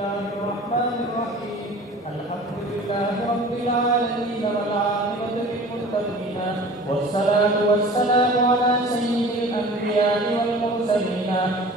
الله الرحمن الرحيم الحمد لله رب العالمين والعاقبة للمتقين والصلاة والسلام على سيد الأنبياء والمرسلين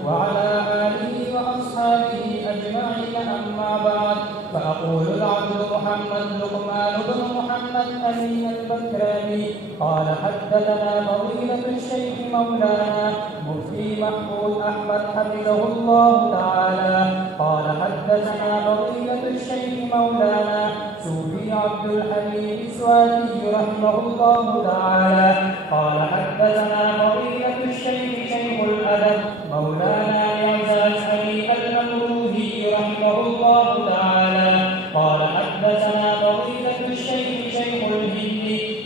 وعلى آله وأصحابه أجمعين أما بعد فأقول العبد محمد لقمان بن محمد أمين البكراني قال حدثنا فضيلة الشيخ مولانا مفتي محمود أحمد حفظه الله تعالى قال حدثنا فضيلة الشيخ مولانا صوفي عبد الحليم السوادي رحمه الله تعالى قال حدثنا فضيلة الشيخ شيخ الأدب مولانا يعزى علي الأمروهي رحمه الله تعالى قال حدثنا فضيلة الشيخ شيخ الهند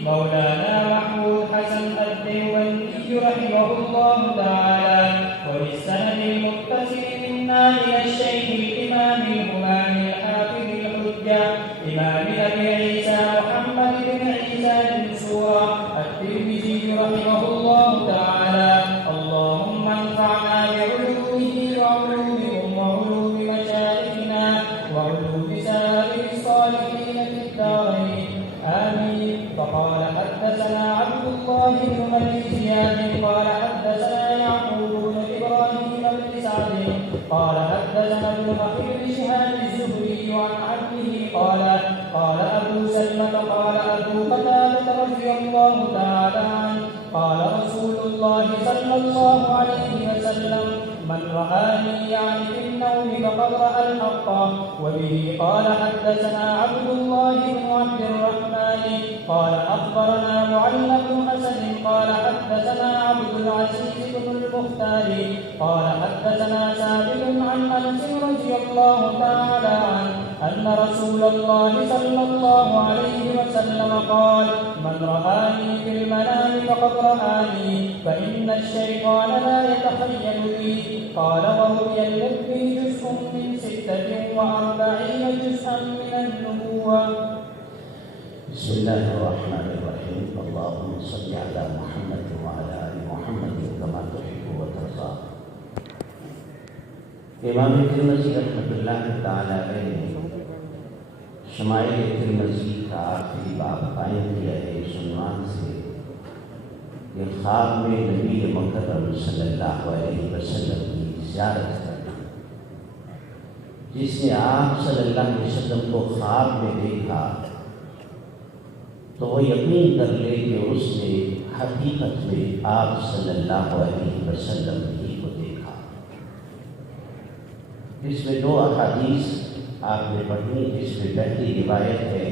مولانا محمود حسن الديوبندي رحمه الله تعالى وبالسند المتصل منا إلى الشيخ الإمام الهمام الحافظ الحجة إمام أبي عيسى محمد بن عيسى بن سورة الترمذي رحمه الله تعالى اللهم انفعنا بعلومه وعلومكم وعلوم مشايخنا وعلوم سائر الصالحين في الدارين آمين. وقال حدثنا عبد الله بن أبي زياد قال حدثنا يعقوب بن إبراهيم بن سعد قال حدثنا ابن أخي بن شهاب الزهري عن عبده قال أبو سلمة قال أبو قتادة رضي الله تعالى عنه قال رسول الله صلى الله عليه وسلم من رآني يعني في النوم فقد رأى الحق. وبه قال حدثنا عبد الله بن عبد الرحمن قال أخبرنا معل بن حسن قال حدثنا عبد العزيز بن المختار قال حدثنا ثابت عن أنس رضي الله تعالى عنه أن رسول الله صلى الله عليه وسلم قال من رآني في المنام فقد رآني فإن الشيطان لا يتخيل بي. قال ورؤيا المؤمن جزء من 46 جزءا من النبوة. بسم الله الرحمن الرحيم اللهم صل على محمد وعلى آل محمد كما تحب وترضى. امام ترمذی رحمۃ اللہ تعالی علیہ نے شمائل ترمذی کا آخری باب قائم کیا ہے اس عنوان سے کہ خواب میں نبی مکرم صلی اللہ علیہ وسلم کی زیارت کرنا. جس نے آپ صلی اللہ علیہ وسلم کو خواب میں دیکھا تو وہ یقین کر لے کہ اس نے حقیقت میں آپ صلی اللہ علیہ وسلم ہی کو دیکھا. اس میں دو احادیث آپ نے پڑھی. اس میں پہلی روایت ہے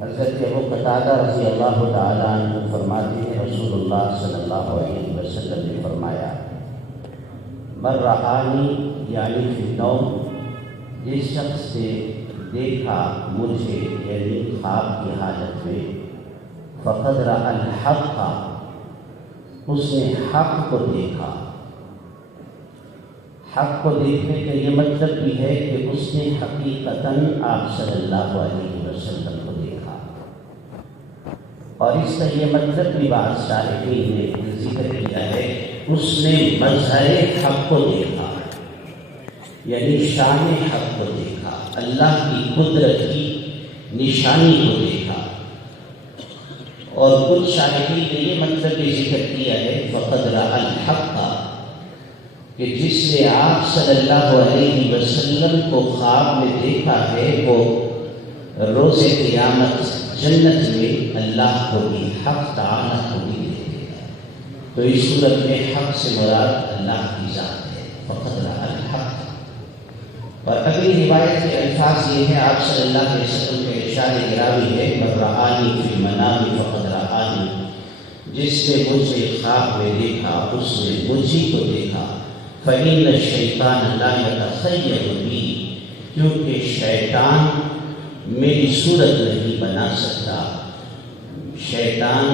حضرت ابو قتادہ رضی اللہ تعالیٰ عنہ فرماتے ہیں رسول اللہ صلی اللہ علیہ وسلم نے فرمایا من رآنی یعنی فی النوم جس شخص نے دیکھا مجھے یعنی خواب کی حالت میں فقد رأى الحق اس نے حق کو دیکھا. حق کو دیکھنے کا یہ مطلب بھی ہے کہ اس نے حقیقتاً آپ صلی اللہ علیہ وسلم کو دیکھا. اور اس کا یہ مطلب بھی بعض شارحین نے ذکر کیا ہے اس نے مظہر حق کو دیکھا یعنی شان حق کو دیکھا, اللہ کی قدرت کی نشانی کو دیکھا. اور کچھ شارحین نے یہ مطلب بھی ذکر کیا ہے فقد رأى الحق کہ جس نے آپ صلی اللہ علیہ وسلم کو خواب میں دیکھا ہے وہ روز قیامت جنت میں اللہ کو بھی حق تعالیٰ کو بھی دیکھے گا. تو اس صورت میں حق سے مراد اللہ کی ذات ہے. فقد رأى الحق. اور اگلی روایت کے الفاظ یہ ہیں آپ صلی اللہ علیہ وسلم کے ارشاد گرامی ہے من رآنی فی المنام فقد رآنی جس نے مجھے خواب میں دیکھا اس نے مجھے کو دیکھا. فإن الشیطان لا یتخیل بی کیونکہ شیطان میری صورت نہیں بنا سکتا. شیطان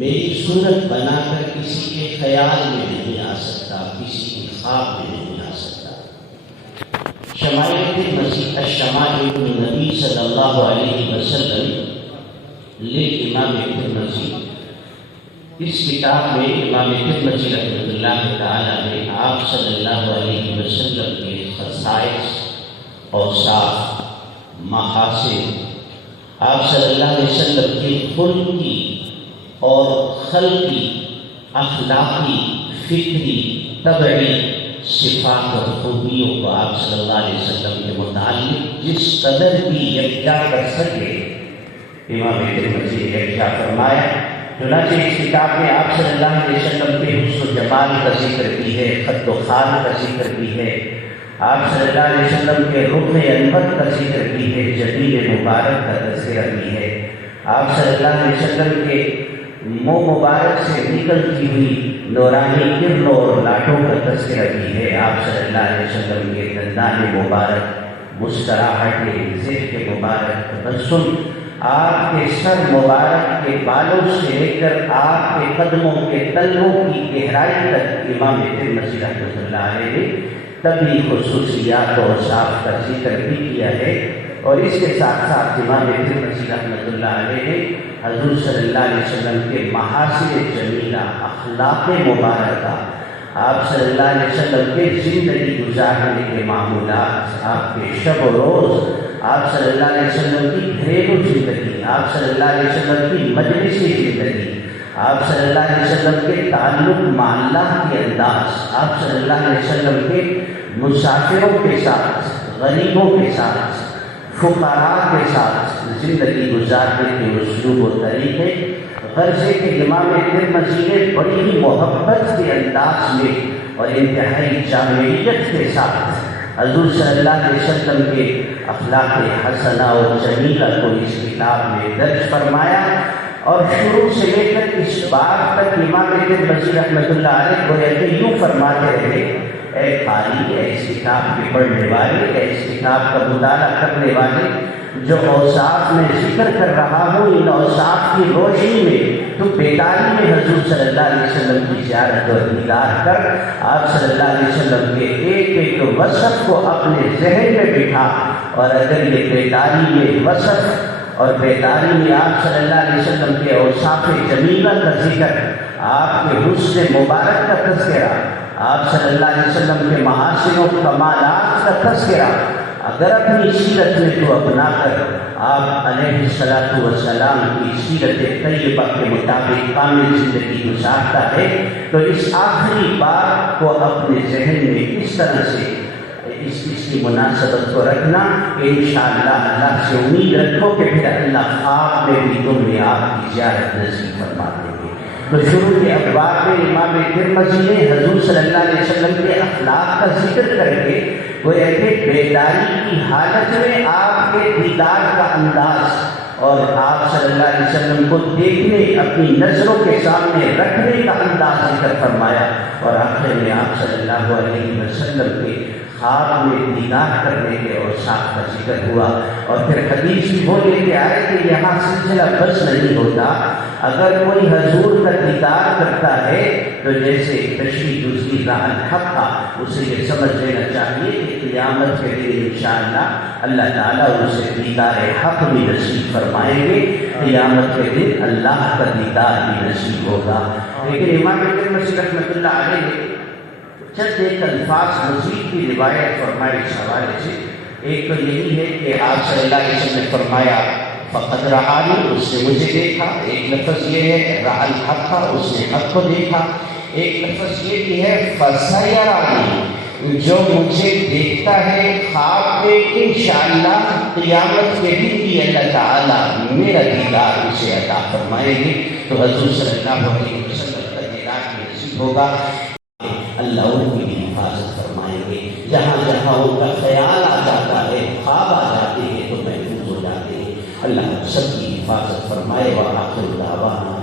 میری صورت بنا کر کسی کے خیال میں نہیں آ سکتا, کسی کے خواب میں نہیں آ سکتا. شمائل ترمذی الشمائل النبی صلی اللہ علیہ وسلم للامام ترمذی. اس کتاب میں امام ترمذی رحمۃ اللہ تعالی نے آپ صلی اللہ علیہ وسلم کے خصائص، اوصاف، محاسن آپ صلی اللہ علیہ وسلم کی خلقی اور خلقی، اخلاقی، فکری، طبعی صفات اور خوبیوں کو آپ صلی اللہ علیہ وسلم کے متعلق جس قدر بھی یکجا کر سکے امام ترمذی نے یکجا فرمایا۔ چنانچہ اس کتاب میں آپ صلی اللہ علیہ وسلم کے حسن و جمال کا ذکر بھی ہے، خط و خال کا ذکر بھی ہے، آپ صلی اللہ علیہ وسلم کے رخ انور کا ذکر بھی ہے، جبین مبارک کا تذکرہ بھی ہے، آپ صلی اللہ علیہ وسلم کے منہ مبارک سے نکلتی ہوئی نورانی کرن اور لاٹوں کا تذکرہ بھی ہے، آپ صلی اللہ علیہ وسلم کے دندان مبارک، مسکراہٹ، ذہن مبارک، تبسم، آپ کے سر مبارک کے بالوں سے لے کر آپ کے قدموں کے تلووں کی گہرائی تک امام ترمذی رحمۃ اللہ علیہ نے طبی خصوصیات اور اوصاف کا ذکر بھی کیا ہے۔ اور اس کے ساتھ ساتھ امام ترمذی رحمۃ اللہ علیہ نے حضور صلی اللہ علیہ وسلم کے محاسن جمیلہ، اخلاق مبارکہ، آپ صلی اللہ علیہ وسلم کے زندگی گزارنے کے معمولات، آپ کے شب و روز، آپ صلی اللہ علیہ وسلم کی گھریلو زندگی، آپ صلی اللہ علیہ وسلم کی مجلسی زندگی، آپ صلی اللہ علیہ وسلم کے تعلق مع اللہ کے انداز، آپ صلی اللہ علیہ وسلم کے مسافروں کے ساتھ، غریبوں کے ساتھ، فقراء کے ساتھ زندگی گزارنے کے اسلوب و طریقے، غرض کہ امام ترمذی نے بڑی ہی محبت کے انداز میں اور انتہائی جامعیت کے ساتھ حضور صلی اللہ علیہ وسلم کے اخلاق حسنہ اور جمیلہ کو اس کتاب میں درج فرمایا۔ اور شروع سے لے کر اس بات تک امام ترمذی رحمۃ اللہ علیہ گویا کہ یوں فرماتے رہے، اے قاری، اے اس کتاب کے پڑھنے والے، اے اس کتاب کا مطالعہ کرنے والے، جو اوصاف میں ذکر کر رہا ہوں ان اوصاف کی روشنی میں تو بیداری میں حضور صلی اللہ علیہ وسلم کی زیارت اور دیدار کر آپ صلی اللہ علیہ وسلم کے ایک ایک وصف کو اپنے ذہن میں بٹھا، اور اگر یہ بیداری میں وصف اور بیداری میں آپ صلی اللہ علیہ وسلم کے اوصاف جمیلہ کا ذکر، آپ کے حسن مبارک کا تذکرہ، آپ صلی اللہ علیہ وسلم کے محاسن و کمالات کا تذکرہ اگر اپنی سیرت میں تو اپنا کر آپ علیہ الصلاۃ والسلام کی سیرت طیبہ کے مطابق کامل زندگی گزارتا ہے، تو اس آخری بات کو اپنے ذہن میں اس طرح سے اس کی مناسبت کو رکھنا کہ انشاءاللہ اللہ سے امید رکھو کہ پھر اللہ خواب میں بھی تمہیں آپ کی زیارت نصیب فرما دیں گے۔ تو شروع کے ابواب میں امام ترمذی نے حضور صلی اللہ علیہ وسلم کے اخلاق کا ذکر کر کے گویا کہ بیداری کی حالت میں آپ کے دیدار کا انداز اور آپ صلی اللہ علیہ وسلم کو دیکھنے، اپنی نظروں کے سامنے رکھنے کا انداز ذکر فرمایا، اور آخر میں آپ صلی اللہ علیہ وسلم کے خواب میں دیدار کرنے کے اوصاف کا ذکر ہوا۔ اور پھر حدیث بھی وہ لے کے آئے کہ یہاں سلسلہ بس نہیں ہوتا، اگر کوئی حضور کا دیدار کرتا ہے تو جیسے تشریح دوسری راہ الحق کا، اسے یہ سمجھ لینا چاہیے کہ قیامت کے دن انشاءاللہ اللہ تعالیٰ اسے دیدار حق بھی نصیب فرمائیں گے، قیامت کے دن اللہ کا دیدار بھی نصیب ہوگا۔ لیکن امام ترمذی رحمۃ اللہ علیہ نے چند ایک الفاظ مزید کی روایت فرمائی اس حوالے سے۔ ایک تو یہی ہے کہ آپ صلی اللہ علیہ وسلم نے فرمایا فقد رآنی، اس نے مجھے دیکھا، ایک لفظ یہ ہے رأى الحق، اس نے حق کو دیکھا، ایک لفظ یہ بھی ہے فسیرانی، جو مجھے دیکھتا ہے خواب میں انشاءاللہ قیامت کے دن بھی اللہ تعالیٰ میرا دیدار اسے عطا فرمائیں گے۔ تو حضور صلی اللہ علیہ وسلم کا دیدار بھی نصیب ہوگا، اللہ ان کی بھی حفاظت فرمائیں گے، جہاں جہاں ان کا خیال آ جاتا ہے، خواب آ جاتے ہیں تو محفوظ ہو جاتے ہیں۔ اللہ سب کی حفاظت فرمائے۔ وآخر دعوانا